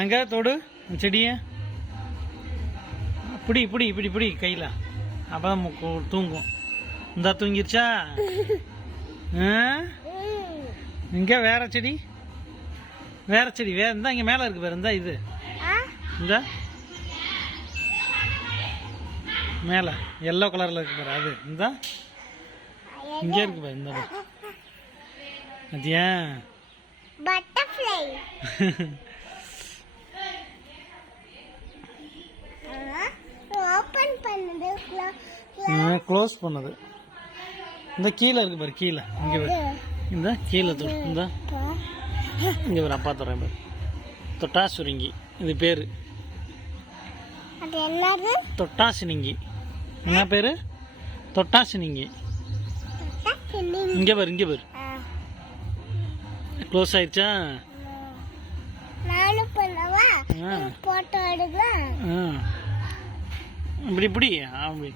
அங்கே தொடு செடியை பிடி பிடி இப்படி பிடி கையில் அப்போ தான் தூங்கும். இந்தா தூங்கிருச்சா? இங்கே வேற செடி வேற இருந்தா இங்கே மேலே இருக்கு பாரு. இருந்தா இது இந்த மேலே எல்லோ கலரில் இருக்கு பாரு. அது இந்த இங்கே இருக்கு பாரு. இந்த அது ஏன் பட்டர்ஃப்ளை ஓபன் பண்ணது க்ளோஸ் பண்ணது. இந்த கீழே இருக்கு பாரு. கீழே இங்கே பாரு. இந்த கீழே இந்த இங்கே பாரு. அப்பா தரேன் பாரு. தொட்டாசுருங்கி இது பேர். அது என்னது? தொட்டாசினிங்கி. என்ன பேர்? தொட்டாசினிங்கி. இங்கே பாரு. இங்கே பாரு. க்ளோஸ் ஆயிடுச்சா? நானும் பண்ணவா? போட்டோ எடுங்க. இப்படி இப்படி அப்படி